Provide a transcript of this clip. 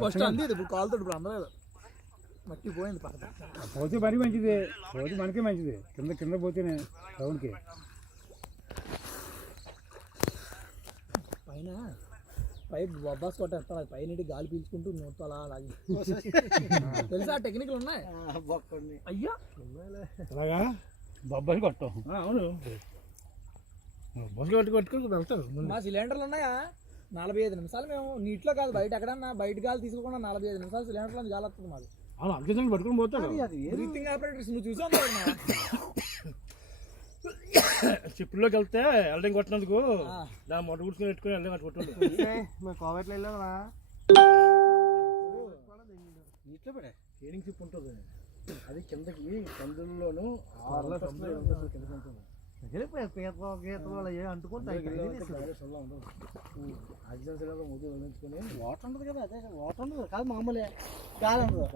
First అంది ఇప్పుడు కాలుతో ఇప్పుడు అందలేదు మట్టి పోయింది పక్కన పోతే మరీ మంచిది, పోతే మనకే మంచిది. కింద కింద పోతేనే టౌన్కి పైన పైప్ బొబ్బాస్ కొట్టేస్తాను, పైన గాలి పీల్చుకుంటూ నోట్తో అలా లాగి తెలుసా టెక్నిక్లు ఉన్నాయి. అయ్యా అలాగా బొబ్బాయి కొట్టాం. అవును బొబ్బలు కొట్టుకొని వెళ్తారు. మా సిలిండర్లు ఉన్నాయా 45 నిమిషాలు మేము నీటిలో కాదు బయట ఎక్కడన్నా బయట గాలి తీసుకోకుండా 45 నిమిషాలు సిలిండర్లో గాలి వస్తుంది మాది. అవును అంకితం పట్టుకొని పోతాడు. బ్రీతింగ్ ఆపరేటర్స్ నువ్వు చూసావు చిప్పుల్లోకి వెళ్తే ఎల్డింగ్ కొట్టినందుకు దాన్ని మొట్ట కూర్చుని పెట్టుకుని ఎల్డింగ్ అట్టు కొట్టాడు. మేము కోవట్లో వెళ్ళామా నీటిలో పడే ట్రైనింగ్ చిప్ ఉంటుంది, అది కిందకి కందుల్లోనూ అంటుకుంటాయి. ఆక్సిజన్ సిలిండర్ ముందు వదిలించుకొని వాటర్ ఉంటుంది కదా, అదే వాటర్ ఉంటుంది కాదు మామూలే గాలి ఉంటుంది.